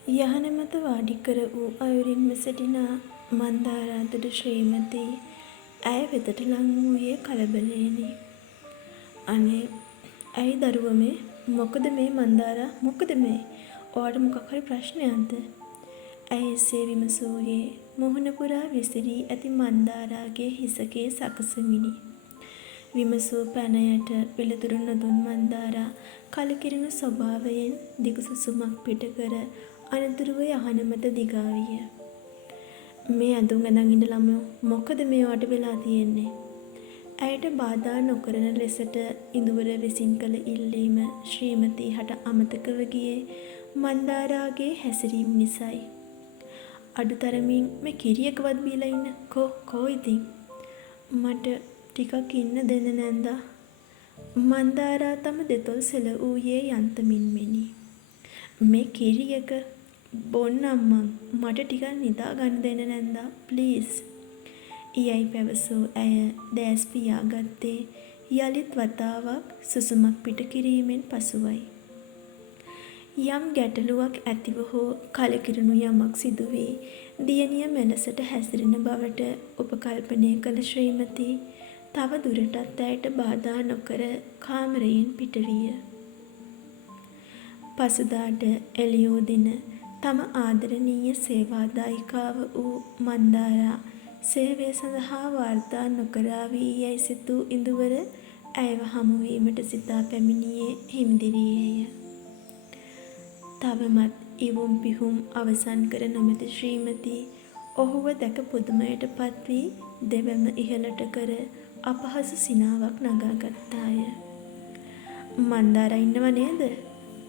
යහන මත වාඩි කර වූ අයුරින්ම සිටිනා මන්දාරාදුඩ ශ්‍රීමතී ඇය වෙතට ලං වූයේ කලබලයෙනි. අනේ ඇයි දරුවමේ මොකද මේ මන්දාරා මොකද මේ? ඔයාට මොකක් හරි ප්‍රශ්නයක්ද? ඇය එසේ විමසූයේ මුහුණ පුරා විසිරී ඇති මන්දාරාගේ හිසකේ සකසමිනි. විමසූ පැනයට පිළිතුරු නොදුන් මන්දාරා කලකිරුණු ස්වභාවයෙන් දිගු සුසුමක් පිට කර අනතුරුව යහන මත දිගාවිය. මේ ඇඳුම් ඇඳන් ඉන්න ළමයෝ මොකද මේවට වෙලා තියෙන්නේ? ඇයට බාධා නොකරන ලෙසට ඉඳුවර විසින් කළ ඉල්ලීම ශ්‍රීමතී හට අමතකව ගියේ මන්දාරාගේ හැසිරීම නිසයි. අඩුතරමින් මේ කිරියකවත් බීලා ඉන්න කෝ ඉතින් මට ටිකක් ඉන්න දෙන්න නැන්දා. මන්දාරා තම දෙතොල් සෙල වූයේ යන්තමින් මෙනි. මේ කිරියක බොන්නම් මට ටිකක් නිදා ගන්න දෙන්න නැන්දා ප්ලීස්. ඊයයි පැවසූ ඇය දැස් පියාගත්තේ යලිත් වතාවක් සුසුමක් පිට කිරීමෙන් පසුවයි. යම් ගැටලුවක් ඇතිව හෝ කලකිරුණු යමක් සිදුවී දියණිය මෙලෙසට හැසිරෙන බවට උපකල්පනය කළ ශ්‍රීමතී තව දුරටත් ඇයට බාධා නොකර කාමරයෙන් පිටවිය. පසුදාට එළියෝ දින තම ආදරණීය සේවාදායිකාව වූ මන්දාරා සේවය සඳහා වාර්තා නොකරාවී යැයි සිතූ ඉඳුවර ඇයව හමුවීමට සිතා පැමිණියේ හිමිදිරියේය. තවමත් ඉවුම් පිහුම් අවසන් කර නොමැති ශ්‍රීමතී ඔහුව දැක පුදුමයට පත් වී දෙවැම ඉහළට කර අපහසු සිනාවක් නගා ගත්තාය. මන්දාරා ඉන්නව නේද?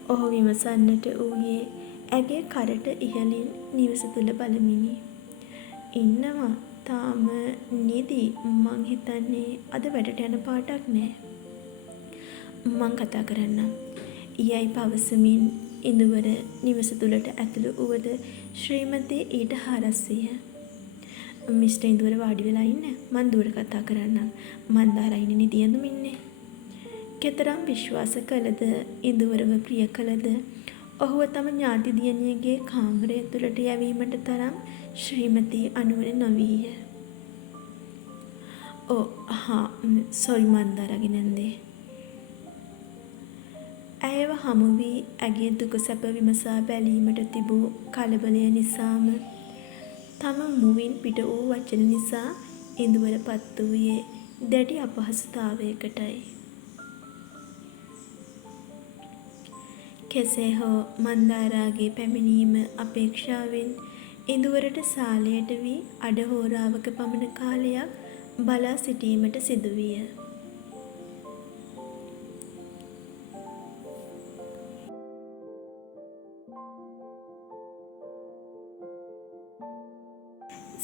ඔහු විමසන්නට ඌයේ ඇගේ කරට ඉහළින් නිවස තුල බලමිනි. ඉන්නවා තාම නිදි මං හිතන්නේ අද වැඩට යන පාටක් නෑ. මං කතා කරන්නම්. ඊයයි පවසමින් ඉඳුවර නිවස තුලට ඇතුළු වුවද ශ්‍රීමතී ඊට හරස් විය. මිස්ටර් ඉඳුවර වාඩි වෙලා ඉන්න මං දුවට කතා කරන්නම්. මන්දාරා ඉන්නේ නිදි ඇඳුමින්නේ. කෙතරම් විශ්වාස කළද ඉඳුවරව ප්‍රිය කළද ඔහුව තම ඥාති දියණියගේ කාමරය තුළට යැවීමට තරම් ශ්‍රීමතී අනුවණ නොවීය. සොරි මන්දාරාගේ නැන්දේ. ඇයව හමු වී ඇගේ දුක සැප විමසා බැලීමට තිබූ කලබලය නිසාම තම මුවින් පිට වූ වචන නිසා ඉඳුවර පත් වූයේ දැඩි අපහසුතාවයකටයි. කෙසේ හෝ මන්දාරාගේ පැමිණීම අපේක්ෂාවෙන් ඉඳුවරට සාලයට වී අඩහෝරාවක පමණ කාලයක් බලා සිටීමට සිදුවිය.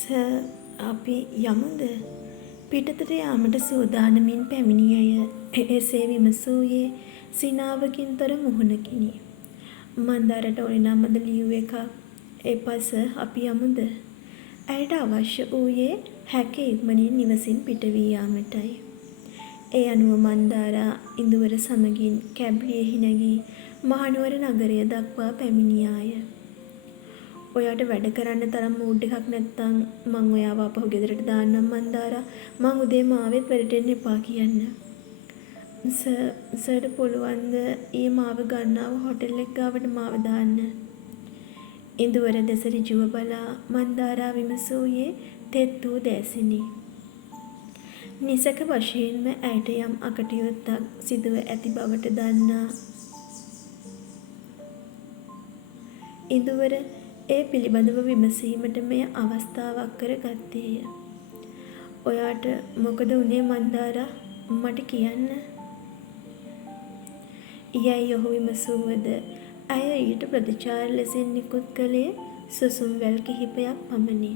සර් අපි යමුද? පිටතට යාමට සූදානමින් පැමිණියය එසේ විමසූයේ සිනාවකින් තොර මුහුණකිනි. මන්දාරට ඕනේ නම් අද ලියුව එකක්. එපස අපි යමුද? ඇයට අවශ්‍ය වූයේ හැක ඉක්මනින් නිවසින් පිට වී යාමටයි. ඒ අනුව මන්දාරා ඉඳුවර සමගින් කැබ්ලියෙහි නැගී මහනුවර නගරය දක්වා පැමිණියාය. ඔයාට වැඩ කරන්න තරම් මූඩ් එකක් නැත්නම් මං ඔයාව අපහු ගෙදරට දාන්නම් මන්දාරා. මං උදේම ආවෙත් වැඩට එන්න එපා කියන්න. සර්ට පුළුවන්ද ඊයේ මාව ගන්නාව හොටෙල් එක ගාවට මාව දාන්න? ඉඳුවර දෙස ඍජුව බලා මන්දාරා විමසූයේ තෙත් වූ දැසිනි. නිසක වශයෙන්ම ඇයට යම් අකටයුත්තක් සිදුව ඇති බවට දන්නා ඉඳුවර ඒ පිළිබඳව විමසීමට මෙය අවස්ථාවක් කර ගත්තේය. ඔයාට මොකද වුනේ මන්දාරා? මට කියන්න. ඊයයි ඔහු විමසුවද ඇය ඊට ප්‍රතිචාර ලෙසින් නිකුත් කළේ සුසුම් වැල් කිහිපයක් පමණි.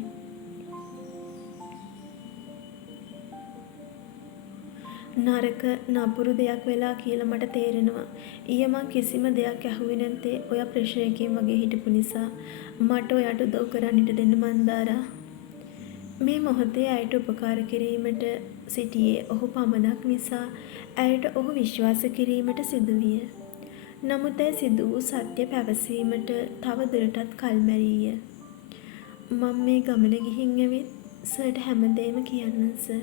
නරක නපුරු දෙයක් වෙලා කියලා මට තේරෙනවා. ඊයේ මං කිසිම දෙයක් ඇහුවේ නැත්තේ ඔයා ප්‍රෙෂර් වගේ හිටපු නිසා. මට ඔයාට උදව් කරන්න ඉඩ දෙන්න මන්දාරා. මේ මොහොතේ ඇයට උපකාර කිරීමට සිටියේ ඔහු පමණක් නිසා ඇයට ඔහු විශ්වාස කිරීමට සිදුවිය. නමුත් ඇය සිදු වූ සත්‍ය පැවසීමට තව දුරටත් කල් මැරීය. මම මේ ගමන ගිහින් ඇවිත් සර්ට හැමදේම කියන්නම් සර්.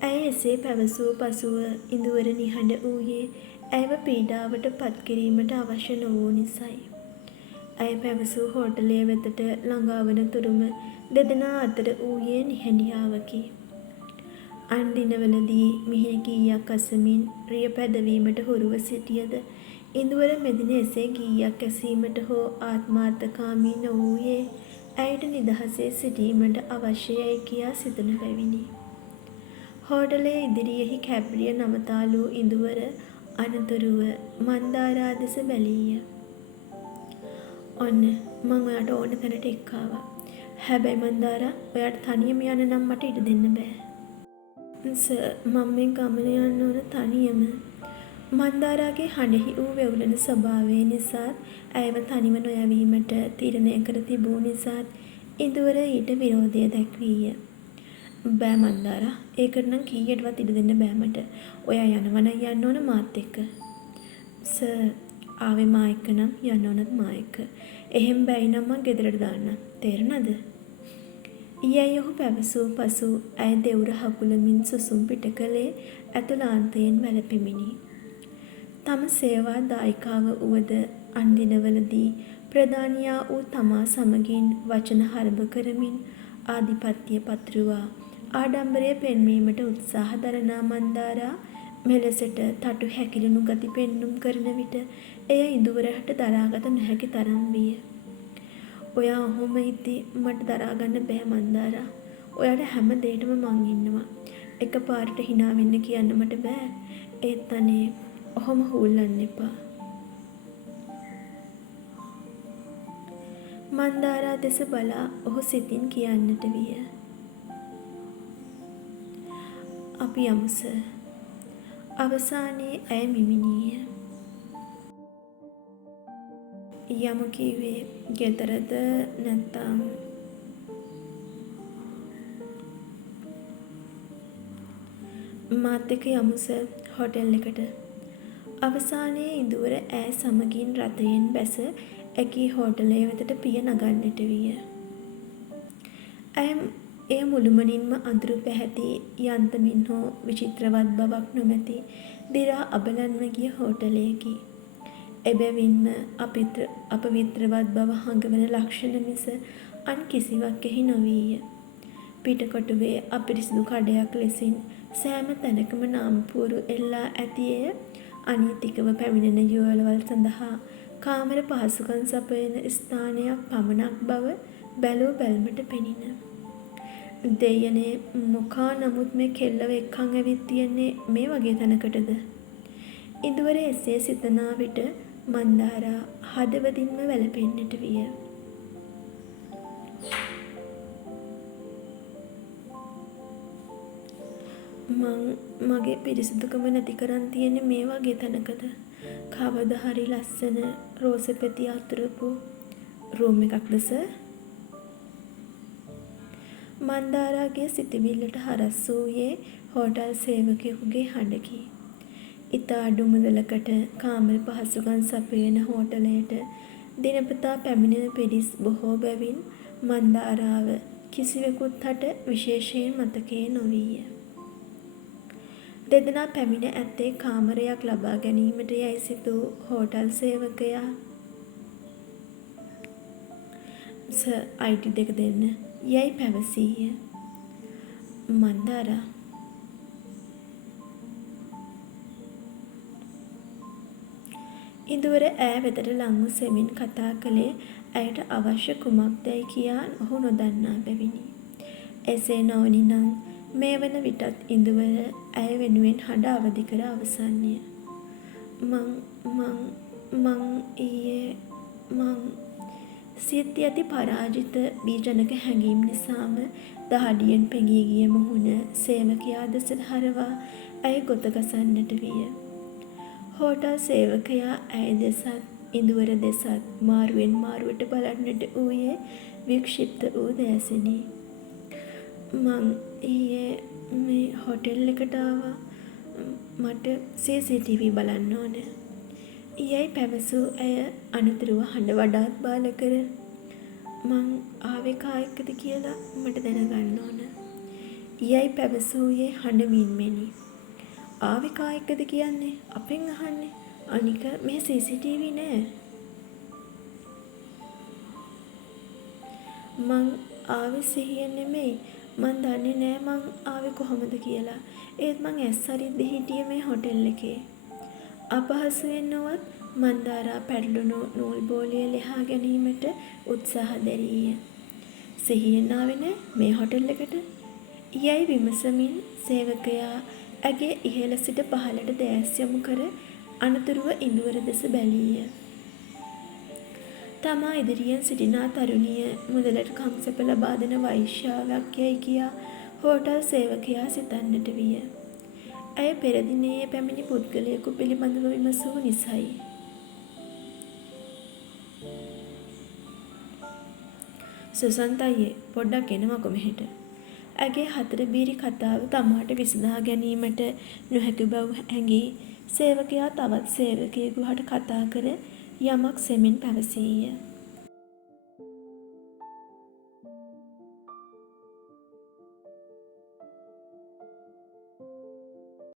ඇය එසේ පැවසූ පසුව ඉඳුවර නිහඬ වූයේ ඇයව පීඩාවට පත් කිරීමට අවශ්‍ය නොවූ නිසයි. ඇය පැවසූ හෝටලය වෙතට ළඟා වන තුරුම දෙදෙනා අතර වූයේ නිහැඬියාවකි. අන් දිනවලදී මිහිරි ගීයක් අසමින් රිය පැදවීමට හුරුව සිටියද ඉඳුවර මෙදින එසේ ගීයක් ඇසීමට හෝ ආත්මාර්ථකාමී නොවූයේ ඇයට නිදහසේ සිටීමට අවශ්‍යයයි කියා සිතන බැවිනි. හෝටලයේ ඉදිරියෙහි කැබ්රිය නවතාලූ ඉඳුවර අනතුරුව මන්දාරා දෙස බැලීය. ඔන්න මං ඔයාට ඕන තැනට එක්කාවා. හැබැයි මන්දාරා ඔයාට තනියම යන්න නම් මට ඉඩ දෙන්න බෑ. සර් මම මේ ගමන යන්න ඕන තනියම. මන්දාරාගේ හඬෙහි වූ වෙවුලන ස්වභාවය නිසාත් ඇයව තනිව නොයැවීමට තීරණය කර තිබූ නිසාත් ඉඳුවර ඊට විරෝධය දැක්වීය. බෑ මන්දාරා ඒකට නම් කීයටවත් ඉඩ දෙන්න බෑ මට. ඔයා යනවා නම් යන්න ඕන මාත් එක්ක. සර් ආවේ මා එක්ක නම් යන්න ඕනත් මා එක්ක. එහෙම බැයි නම් මං ගෙදරට දාන්නම්. තේරුණාද? ඊයේ ඔහු පැවසූ පසු ඇය දෙවුර හකුලමින් සුසුම් පිට කළේ ඇතුළාන්තයෙන් වැළපෙමිනි. තම සේවා දායිකාව වුවද අන් දිනවලදී ප්‍රධානියා වූ තමා සමගින් වචන හරබ කරමින් ආධිපත්‍ය පතුරුවා ආඩම්බරය පෙන්වීමට උත්සාහ දරනා මන්දාරා මෙලෙසට තටු හැකිලුණු ගති පෙන්නුම් කරන විට එය ඉඳුවරට දරාගත නොහැකි තරම් විය. ඔයා ඔහොම ඉති මට දරාගන්න බෑ මන්දාරා. ඔයාට හැම දෙයකම මං ඉන්නවා. එකපාරට hina වෙන්න කියන්න මට බෑ. ඒත් අනේ ඔහොම හූල්ලන්න එපා. මන්දාරා දෙස බලා ඔහු සිතින් කියන්නට විය. අපි යමු සර්. අවසානයේ ඇය මිමිනීය. යමු කිව්වේ ගෙදරද නැත්නම් මාත් එක්ක යමු සර් හෝටල් එකට. අවසානයේ ඉඳුවර ඈ සමගින් රථයෙන් බැස එකී හෝටලය වෙතට පිය නගන්නට විය. එය මුළුමනින්ම අඳුරු පැහැති යන්තමින් හෝ විචිත්‍රවත් බවක් නොමැති දිරා අබලන්ව ගිය හෝටලයකි. එබැවින්ම අපවිත්‍රවත් බව හඟවන ලක්ෂණ මිස අන් කිසිවක් එහි නොවීය. පිටකොටුවේ අපිරිසිදු කඩයක් ලෙසින් සෑම තැනකම නාමපුවරු එල්ලා ඇතිය අනීතිකව පැමිණෙන යුවළවල් සඳහා කාමර පහසුකම් සපයන ස්ථානයක් පමණක් බව බැලූ බැල්මට පෙනින. දෙයනේ මොකා නමුත් මේ කෙල්ලව එක්කන් ඇවිත් තියන්නේ මේ වගේ තැනකටද? ඉඳුවර එසේ සිතනා විට මන්දාරා හදවතින්ම වැළපෙන්නට විය. මගේ පිරිසිදුකම නැති කරන් තියෙන්නේ මේ වගේ තැනකද? කවදා හරි ලස්සන රෝස පෙති අතුරුපු රූම් එකක්ද සර්? මන්දාරාගේ සිතවිල්ලට හරස් වූයේ හෝටල් සේවකයෙකුගේ හඬකි. ඉතා අඩු මුදලකට කාමර පහසුකම් සපයන හෝටලයට දිනපතා පැමිණෙන පිරිස් බොහෝ බැවින් මන්දාරාව කිසිවෙකුත් හට විශේෂයෙන් මතකයේ නොවීය. දෙදෙනා පැමිණ ඇත්තේ කාමරයක් ලබා ගැනීමට යයි සිතූ හෝටල් සේවකයා සර් අයිටි දෙක දෙන්න යයි පැවසීය. මන්දාරා ඉඳුවර ඈ වෙතට ලංව සෙමින් කතා කළේ ඇයට අවශ්‍ය කුමක්දැයි කියා ඔහු නොදන්නා බැවිනි. එසේ නොවනි නම් මේ වන විටත් ඉඳුවර ඇය වෙනුවෙන් හඬ අවදි කර අවසන්ය. මං සිත් යති පරාජිත බීජනක හැඟීම් නිසාම දහඩියෙන් පෙඟී ගිය මුහුණ සේවකයා දෙසට හරවා ඇය ගොත ගසන්නට විය. හෝටල් සේවකයා ඇය දෙසත් ඉඳුවර දෙසත් මාරුවෙන් මාරුවට බලන්නට වූයේ වික්ෂිප්ත වූ දෑසිනි. මං ඊයේ මේ හෝටල් එකට ආවා. මට CCTV බලන්න ඕන. යයි පැවසූ ඇය අනතුරුව හඬ වඩාත් බාල කර "මං ආවේ කා එක්කද කියලා මට දැනගන්න ඕන" යයි පැවසූයේ හඬමින් මෙනි. "ආවේ කා එක්කද කියන්නේ? අපෙන් අහන්නේ. අනික මෙහෙ CCTV නෑ." "මං ආවේ සිහියෙන් නෙමෙයි. මං දන්නේ නෑ මං ආවේ කොහොමද කියලා. ඒත් මං ඇස් අරිද්දි හිටියේ මේ හොටෙල් එකේ." අපහසුවෙන් නොවත් මන්දාරා පැටළුණු නූල් බෝලය ලෙහා ගැනීමට උත්සාහ දැරීය. "සිහියෙන් ආවේ නෑ මේ හොටෙල් එකට?" යයි විමසමින් සේවකයා ඇගේ ඉහළ සිට පහළට දෑස් යොමු කර අනතුරුව ඉඳුවර දෙස බැලීය. තමා ඉදිරියෙන් සිටිනා තරුණිය මුදලට කම්සැප ලබා දෙන වෛශ්‍යාවක් යැයි කියා හෝටල් සේවකයා සිතන්නට විය. ඇය පෙර දිනයේ පැමිණි පුද්ගලයෙකු පිළිබඳව විමසූ නිසයි. "සුසන්ත අයියේ පොඩ්ඩක් එනවකො මෙහෙට." ඇගේ හතර බීරි කතාව තමාට විසඳා ගැනීමට නොහැකි බව හැඟී සේවකයා තවත් සේවකයෙකු හට කතා කර යමක් සෙමින් පැවසීය.